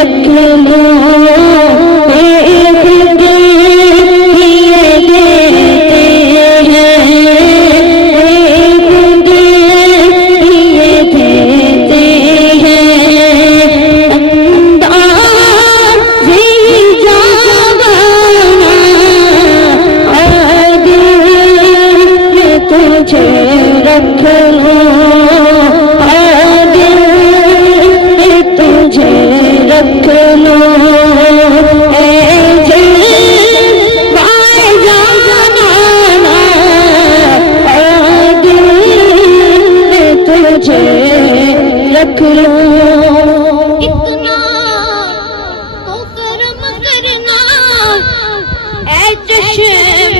رکھ لو ایک دل یہ دیتے ہیں ایک دل یہ دیتے ہیں اندازی جانا تجھے رکھ لو تجھے رکھ لو اے جلوۂ جانانا دل تجھے رکھ لو اتنا تو کرم کرنا اے چشم